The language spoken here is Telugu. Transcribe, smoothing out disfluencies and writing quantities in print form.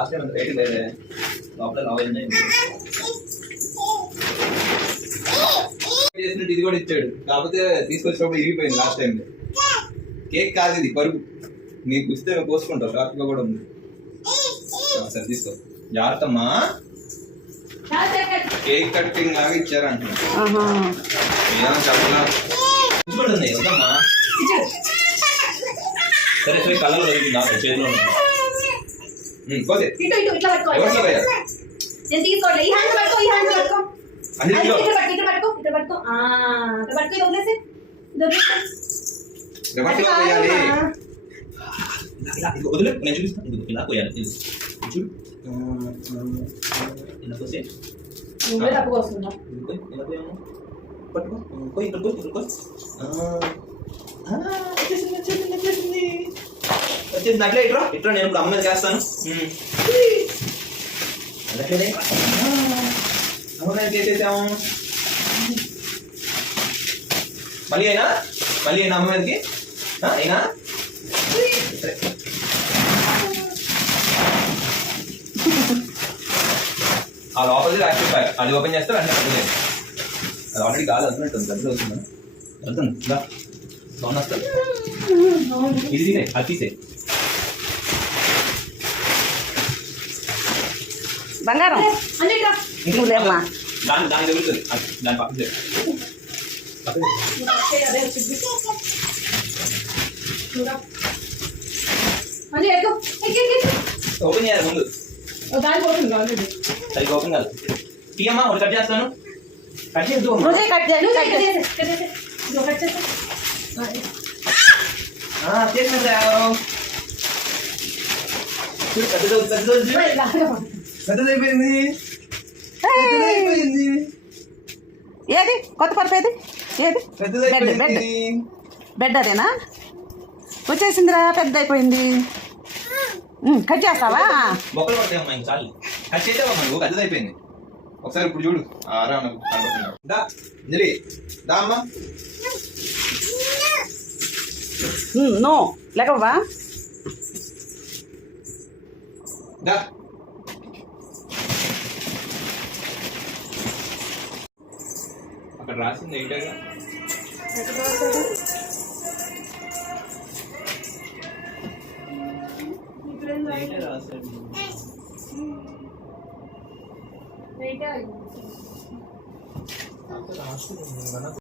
లాస్ట్ టైం రేట్ లేదు లోపల రావాలి చేసినట్టు ఇది కూడా ఇచ్చాడు, కాకపోతే తీసుకొచ్చినప్పుడు ఇరిగిపోయింది లాస్ట్ టైం. కేక్ కాదు ఇది, పరుగు. నీకు ఇస్తే కోసుకుంటావు, షార్ప్గా కూడా ఉంది. సరే తీసుకో, జాగ్రత్తమ్మా. కేక్ కటింగ్ లాగా ఇచ్చారంటున్నా. చూడండి వద్దమ్మా. సరే సరే కళ్ళలో జరుగుతుందా చేతిలో వదిలే, నేను చూపిస్తాను. ఇలా పోయాలి చూడు, ఇలా పోసే పట్టుకో, పోయి ఇక్కడ పోయి ఇక్కడ వచ్చేసింది. అట్లే ఇట్రా ఇట్రా, నేను ఇప్పుడు అమ్మ మీద చేస్తాను. అట్లే అమ్మ చేసేసాము. మళ్ళీ అయినా అమ్మ మీదకి అయినా. ఆ లోపలిది యాక్టివ్ ఫైర్, అది ఓపెన్ చేస్తే వెంటనే పడుతుంది. అది ఆల్రెడీ గాలి అవుతున్నట్టుంది, గడ్డలు అవుతుందా వెళ్తుంది. సౌండ్ వస్తుంది. ఇది తీసే, అది తీసే. బంగారం దాని జరుగుతుంది, దాని పక్కన ఓపెన్ చేయాలి ముందు. సరిగ్గా ఓపెన్ కాదు. తీయమ్మా, ఒకటి కట్ చేస్తాను. కట్ చేద్దు పెద్దదైపోయింది. ఏది కొత్త పరుపు ఏది? ఏది బెడ్ అదేనా? వచ్చేసిందిరా, పెద్ద అయిపోయింది. కట్ చేస్తావా? బొక్కలు పడతాయమ్మా, ఇంకా చాలు. కట్ చేసావా నువ్వు? పెద్దదైపోయింది. ఒకసారి ఇప్పుడు చూడు. అమ్మా నో లేకవా? అక్కడ రాసింది ఏంటగా? రాశాడు